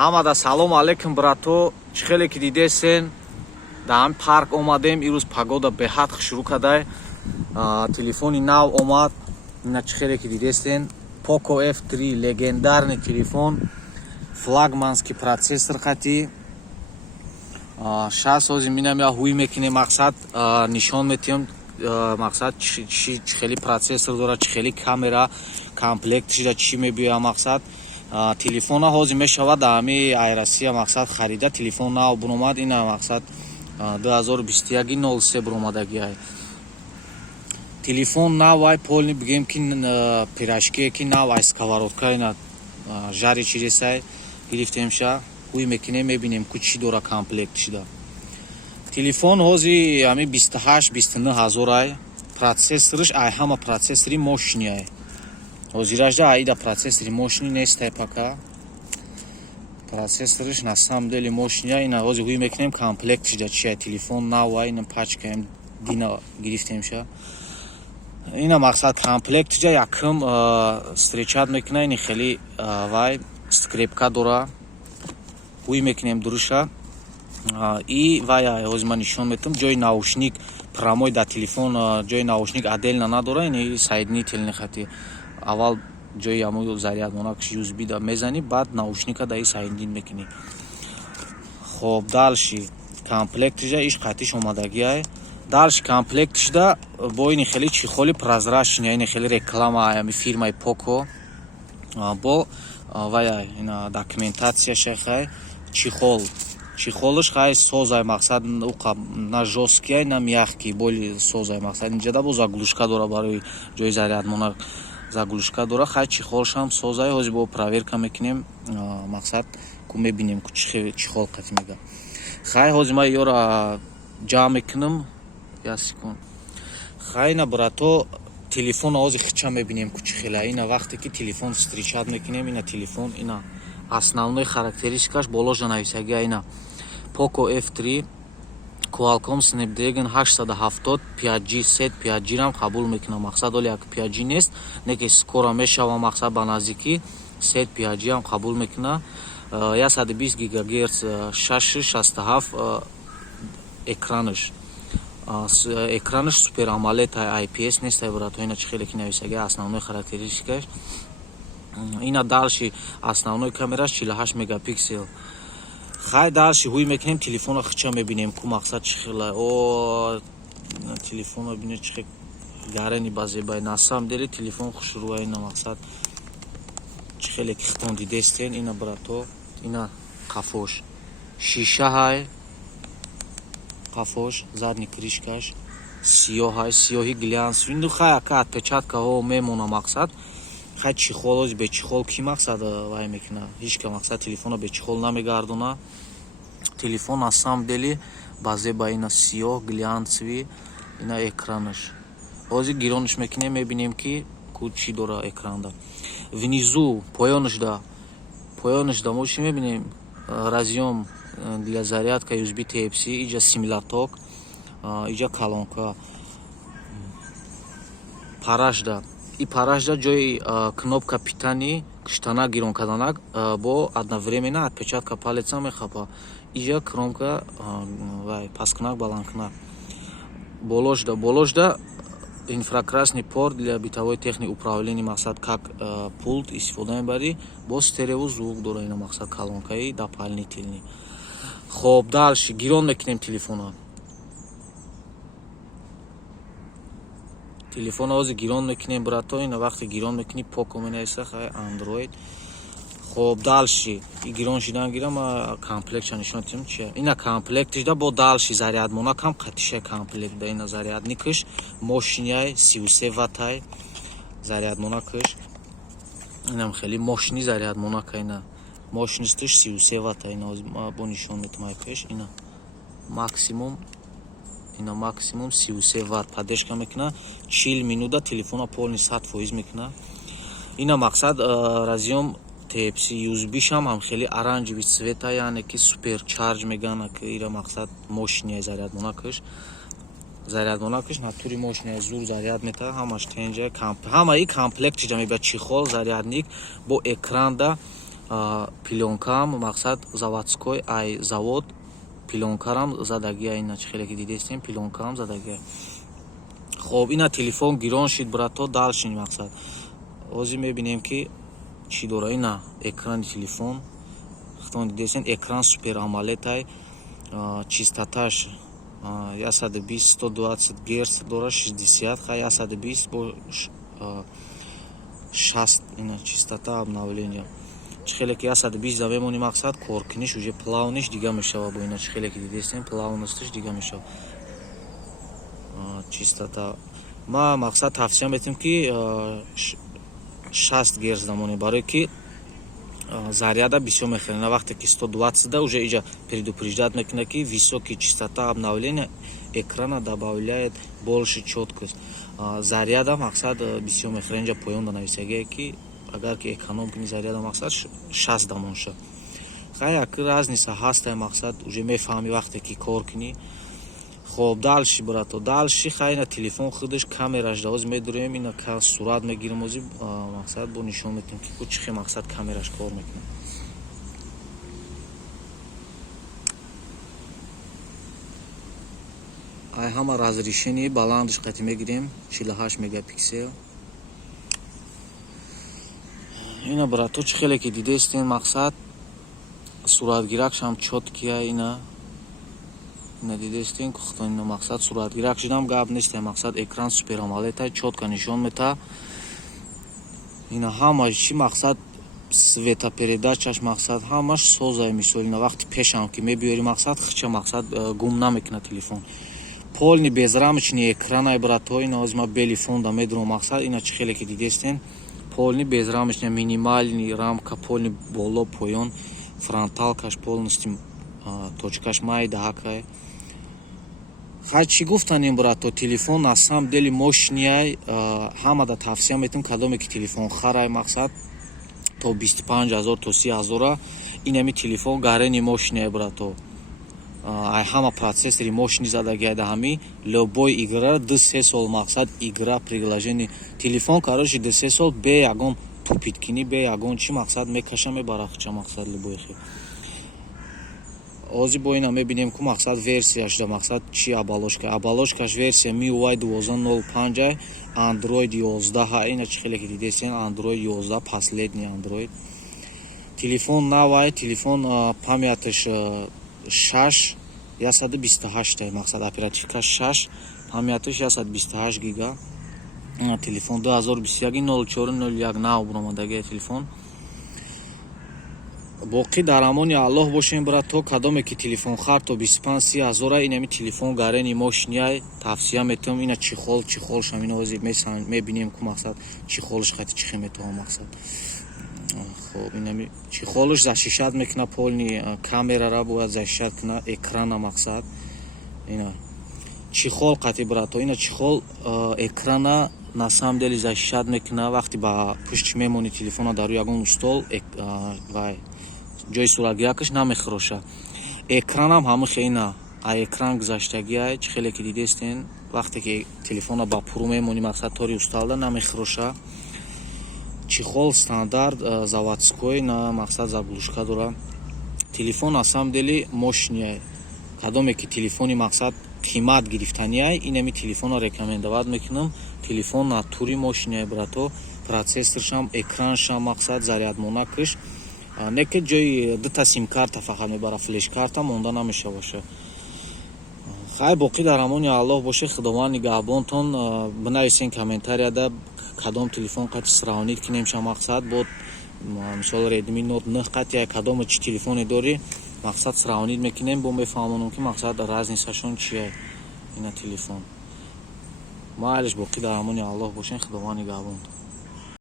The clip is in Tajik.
Ҳамада салом алейкум брато, чӣ хеле ки дидесен дар ҳамин парк омадем. имрӯз пагода беҳад хушрӯ кадай. Телефони нав омад. Ина чӣ хеле ки дидесен Poco F3 легендарный телефон, флагманский процессор хати. Шас ҳозир минам я ҳуй мекунем, мақсад нишон метиҳем мақсад чӣ хеле процессор дорад, чӣ хеле камера, комплектшида чӣ мебиёя. мақсад телефона ҳозир мешавад дар ҳамаи Айросия мақсад харида. Телефон нав буромад. ина мақсад 2021-03 буромадагиай. Телефон нав ай полни бигем ки пирашкие ки нав ай сковородка ина жари чиресай гирифтемша. ҳуй мекунем мебинем ку чӣ дора комплектшида. Телефон ҳозир ами 28-29 ҳазор ай. Процессориш ай ҳама процессори мощни ай. ҳозиражда аида процессори мощни нестай пока. Процессориш на самом деле мощни ай. ина ҳозир ҳуй мекунем комплектшида чӣ ай. Телефон нав ай ина пачкаем дина гирифтемша. ина мақсад комплектшида якм встречат мекуна. ини хеле вай скрепка дора. ҳуй мекунем дуруша. И вай ҳозир ман нишон метам ҷои наушник прамой дар телефон ҷои наушник отдельно надора. ини соединительный хати. аввал ҷои ҳамо зарядмонакш USB да мезани, баъд наушника да и соединить мекунӣ. хоб далши комплектшида иш қатиш омадаги ай. далши комплектшида бо ини хеле чихоли прозрачни, ини хеле реклама ами фирмаи Poco бо вай ина документатсияш хай чихолиш хай созай мақсад на жёсткий на мягкий боли созай мақсад. инҷада бо заглушка дора барои ҷои зарядмонак заглушка дора. хай чихолшам созай. ҳозир бо проверка мекунем мақсад ку мебинем ку чихол қати мега. хай ҳозир ман ёра ҷамъ мекунам. я секунд. хай ина брато телефон ҳозир хича мебинем ку чӣ хела. ина вақте ки телефон встречат мекунем. ина телефон ина основной характеристикаш боложа нависаги ина Poco F3 Qualcomm Snapdragon 870 5G set 5G рам қабул мекуна. мақсад оли як 5G нест, не ки скоро мешава. мақсад ба наздикӣ set 5G ам қабул мекуна. 120 ГГц 667 экранаш. экранаш супер AMOLED IPS нест ай брато. ина чӣ хеле ки нависаги основной характеристикаш. ина далши основной камераш 48 мегапиксел. хай далши ҳуй мекунем телефона хича мебинем ку мақсад чӣ хела. о телефона бине чӣ хел гарани базебай. на самом деле телефон хушрӯа. ина мақсад чӣ хеле ки хитон дидестен. ина брато ина қафош шиша ҳай. қафош задни кришкаш сиёҳ ҳай. сиёҳи глянсви. ину хай ака отпечаткаҳо мемона. мақсад хай чихол бечихол ки мақсад вай мекуна. ҳичка мақсад телефона бечихол намегардона. телефон на самом деле базеба. ина сиёҳ глянцви. ина экранаш ҳозир гиронаш мекунем мебинем ки ку чӣ дора экранда. внизу поёнашда мо чӣ мебинем. разъём для зарядка USB Type-C. иҷа симлаток, иҷа калонка. парашда и парашда ҷои кнопка питани киштана гирон каданак бо одновременно отпечатка палеца мехапа. иҷа кнопка вай пасткунак баландкунак. боложда инфракрасный порт для битовой техники управления. мақсад как пулт истифода мебарӣ. бо стерео звук дора. ина мақсад калонкаи дополнительный. хоб далши гирон мекунем телефона. телефона ҳозир гирон мекунем брато. ина вақте гирон мекунӣ Poco менависа. хай Android. хоб далши и гирон шидан гирам комплектша нишон дидем чия. ина комплектшда бо далши зарядмонак ҳам қатиша комплектда. ина зарядникаш мощнияй 33 ваттай зарядмонакаш. инам хеле мощни зарядмонака. ина мощностиш 33 ватта. ина бо нишон метам айкаш. ина максимум 33 ватт поддержка мекуна. 40 минута телефона полный 100% мекуна. ина мақсад разъём Type-C USB шам ҳам хеле оранжеви цвета, яъне ки супер чарж мегана ки ира мақсад мощния зарядмонакаш натури мощния зур заряд мета. ҳамаш тенҷа ҳамаи комплект чида меба чихол зарядник бо экранда пилёнкаам мақсад заводской ай завод пилёнкарам задагия ина чӣ хеле ки дидестем пилёнкаам задагия. хоб ина телефон гирон шид брато дал шин мақсад ҳозир мебинем ки чӣ дора ина экрани телефон хитон дидестем экран супер амолетай чистоташ 120-120 герц дора 60 хай 120 бо 60 ина чистота обновления чӣ хеле ки 120 да мемони мақсад коркуниш уже плавниш дига мешава бо ина чӣ хеле ки дидестем плавностиш дига мешава чистота ма мақсад тавсия метем ки 60 герц дамоне барое ки заряда бисёр мехӯрена вақте ки 120 да уже иҷа предупреждат мекунад ки високий чистота обновления экрана добавляет больше чёткость заряда мақсад бисёр мехӯрена инҷа поён да нависагие ки агар ки эконом кунӣ заряда мақсад 60 дамон шад хай як разница ҳастай мақсад уже мефаҳмӣ вақте ки кор кунӣ. хоб дальше брато дальше хай ина телефон худаш камераш да ҳозир медурем ина сурат мегирем ҳозир мақсад бо нишон метем ки чӣ хел мақсад камераш кор мекунад. ай ҳама разрешение баландаш қати мегирем 48 мегапиксел ина брато чӣ хеле ки дидестем мақсад суратгиракшам чёткия ина дидестем ина мақсад суратгиракшидам гап нест мақсад экран супер амолетай чётка нишон мета ина ҳамаш чӣ мақсад светопередачаш мақсад ҳамаш созай мисол ина вақти пешам ки мебиёри мақсад хича мақсад гум намекунад телефон полни безрамочный экранай брато ина ҳозир ма белифонда медурам мақсад ина чӣ хеле ки дидестем полни безрамочный минимальный рамка полни боло поён фронталкаш полностью точкаш майда ҳакай хай чӣ гуфтанем брато телефон на самом деле мощнияй ҳама да тавсия метавонем кадоме ки телефон харай мақсад то 25000 то 30000 инами телефон гарени мощнияй брато ай ҳама процессори мощни задагия да ҳами любой игра 2-3 сол мақсад игра приложение телефон короче 2-3 сол бе ягон тупиткини бе ягон чӣ мақсад мекаша мебара хича мақсад любой хел ҳозир бо ина мебинем ки мақсад версияш да мақсад чӣ оболочкаш версия MIUI 12.05 Android 11 ина чӣ хеле ки дидестем Android 11 последний Android телефон навай телефон памяташ 6 128 мақсад оперативкаш 6 памяташ 128 гига телефон 2021 0401 нав буромадагия телефон боқӣ дар амони аллоҳ бошем брато кадоме ки телефон хар то 25-30 инами телефон гарени мощнияй тавсия метавонам ина чихолшам ина ҳозир мебинем ки мақсад чихолш қати чихе метавонам мақсад хоб инами чихолш защищат мекуна полни камерара бояд защищат куна экрана мақсад ина чихол қати брато ина чихол экрана на самом деле защищат мекуна вақти ба пушти мемони телефона дар ягон стол вай ҷои суратгиракаш намехӯроша экранам ҳамихе ина экран гузаштагиай чӣ хеле ки дидестен вақте ки телефона ба пуру мемони мақсад тори усталда намехӯроша чихол стандарт заводской на мақсад заглушка дора телефон на самом деле мощнияй кадоме ки телефони мақсад қимат гирифтанияй инами телефона рекомендоват мекунам телефон на тури мощнияй брато процессоршам экраншам мақсад зарядмонакаш не ки ҷои дута сим-карта фақат мебара флеш-карта монда намешаваша хай боқӣ дар амони аллоҳ боше худованд нигаҳбонтон бинависен комментарияда кадом телефон қати сравнит кунемша мақсад бо мисол Redmi Note 9 қати я кадоме чӣ телефоне дорӣ мақсад сравнит мекунем бо мефаҳмонам ки мақсад разницашон чия ина телефон майлиш боқӣ дар амони аллоҳ бошен худованд нигаҳбонтон